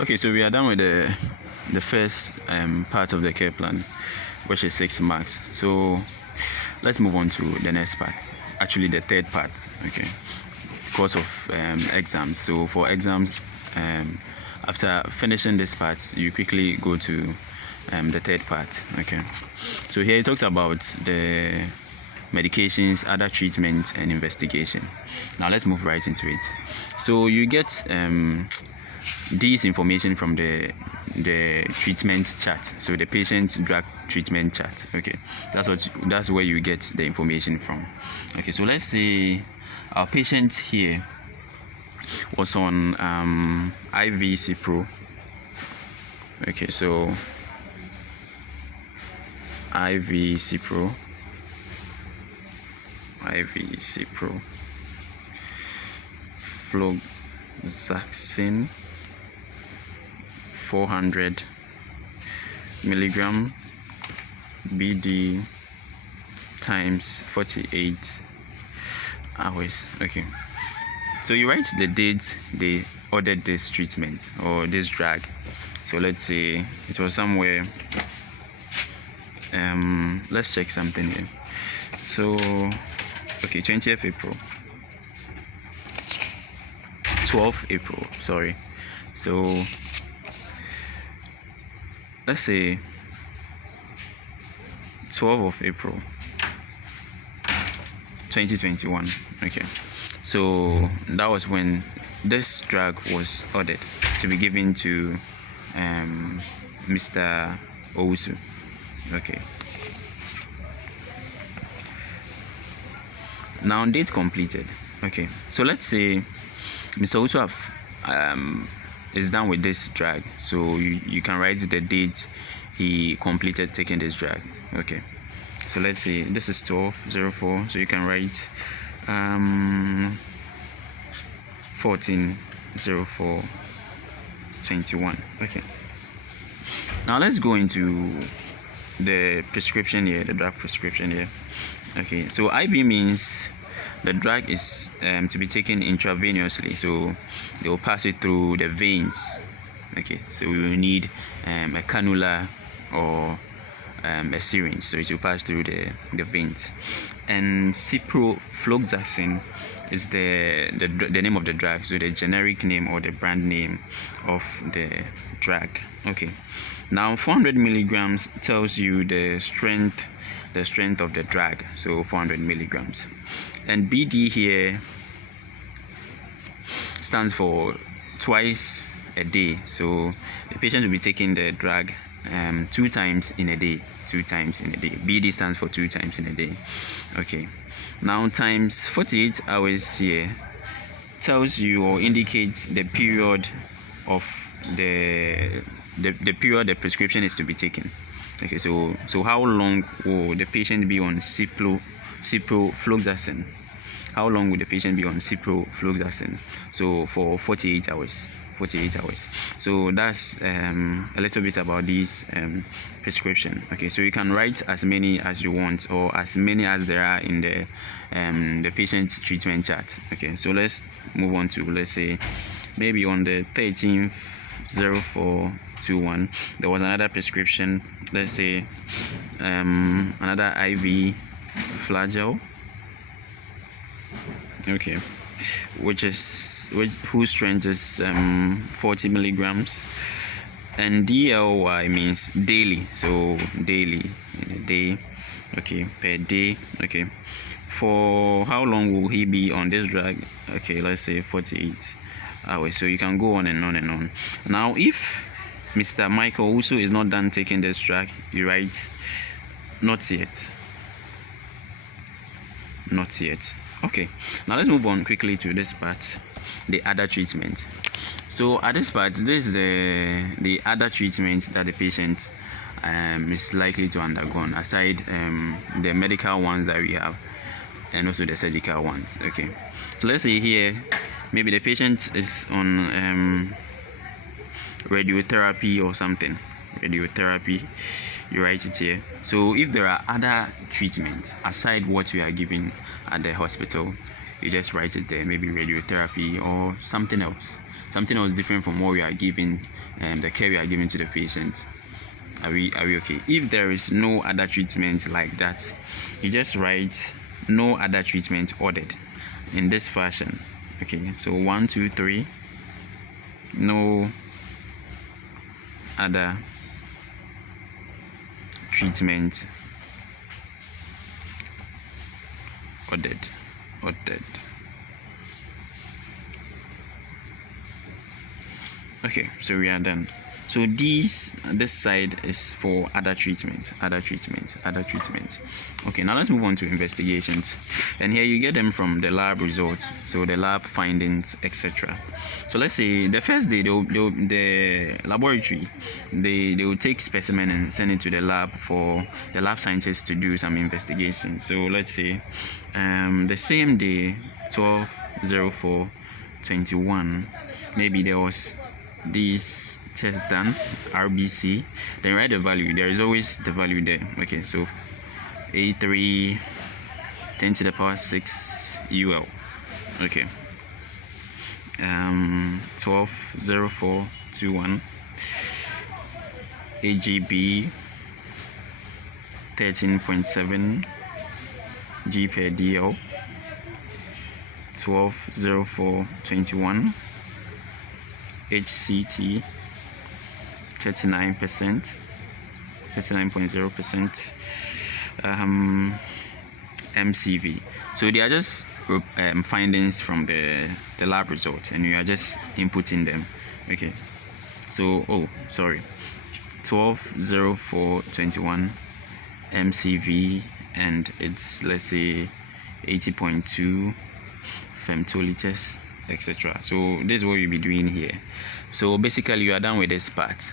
Okay, so we are done with the first part of the care plan, which is 6 marks. So let's move on to the next part, actually the third part. Okay, course of exams. So for exams, after finishing this part, you quickly go to the third part. Okay, so here he talked about the medications, other treatments, and investigation. Now let's move right into it. So you get this information from the treatment chart, so the patient drug treatment chart. Okay, that's where you get the information from. Okay, so let's say our patient here was on IV Cipro. Okay, so IV Cipro, Fluoxacin 400 milligram BD times 48 hours. Okay, so you write the date they ordered this treatment or this drug. So let's say it was somewhere, let's check something here. So okay, 20th April, 12th April, sorry. So let's say 12th of April 2021. Okay, so that was when this drug was ordered to be given to Mr. Owusu. Okay, now date completed. Okay, so let's say Mr. Owusu is done with this drug, so you can write the date he completed taking this drug. Okay, so let's say this is 12/04, so you can write 14/04/21. Okay, now let's go into the prescription here, the drug prescription here. Okay, so IV means the drug is to be taken intravenously, so they will pass it through the veins. Okay, so we will need a cannula or a syringe, so it will pass through the veins. And ciprofloxacin is the name of the drug, so the generic name or the brand name of the drug. Okay, now 400 milligrams tells you the strength of the drug, so 400 milligrams. And BD here stands for twice a day, so the patient will be taking the drug 2 times in a day. BD stands for 2 times in a day. Okay, now times 48 hours here tells you or indicates the period of the period the prescription is to be taken. Okay, so how long will the patient be on ciprofloxacin? How long will the patient be on ciprofloxacin? So for 48 hours. So that's a little bit about this prescription. Okay, so you can write as many as you want or as many as there are in the patient's treatment chart. Okay, so let's move on to, let's say maybe on the 13/04/21 there was another prescription. Let's say another IV Flagyl. Okay, whose strength is 40 milligrams, and DLY means daily, so daily in a day. Okay, per day. Okay, for how long will he be on this drug? Okay, let's say 48 hours. So you can go on and on and on. Now if Mr. Michael also is not done taking this drug, you write not yet. Okay, now let's move on quickly to this part, the other treatment. So at this part, this is the other treatment that the patient is likely to undergo, aside the medical ones that we have and also the surgical ones. Okay, so let's say here maybe the patient is on radiotherapy or something. You write it here. So if there are other treatments aside what we are giving at the hospital, you just write it there, maybe radiotherapy or something else different from what we are giving, and the care we are giving to the patient. Are we okay? If there is no other treatment like that, you just write no other treatment ordered in this fashion. Okay, so 1, 2, 3, no other treatment ordered. Okay, so we are done. So this side is for other treatment. Okay, now let's move on to investigations, and here you get them from the lab results, so the lab findings, etc. So let's say the first day the laboratory they will take specimen and send it to the lab for the lab scientists to do some investigation. So let's say the same day, 12/04/21, maybe there was this test done, RBC, then write the value. There is always the value there. Okay, so A3 10⁶ UL. Okay, 12/04/21 AGB 13.7 G per DL. 12/04/21 HCT 39.0%, MCV. So they are just findings from the lab results, and you are just inputting them. Okay, so 12/04/21 MCV, and it's, let's say, 80.2 femtoliters, etc. So this is what you'll be doing here. So basically you are done with this part,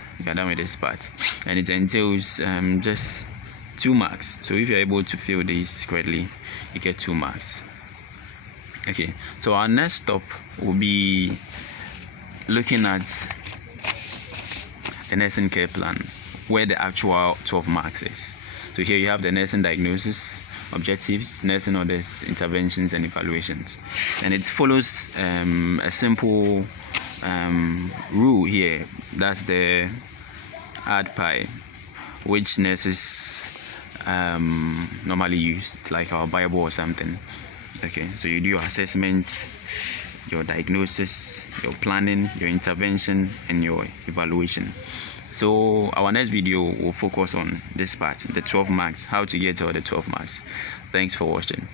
and it entails just 2 marks. So if you're able to fill this correctly, you get 2 marks. Okay, so our next stop will be looking at the nursing care plan, where the actual 12 marks is. So here you have the nursing diagnosis, objectives, nursing orders, interventions, and evaluations, and it follows a simple rule here. That's the ADPI, which nurses normally use. It's like our Bible or something. Okay, so you do your assessment, your diagnosis, your planning, your intervention, and your evaluation. So our next video will focus on this part, the 12 marks, how to get all the 12 marks. Thanks for watching.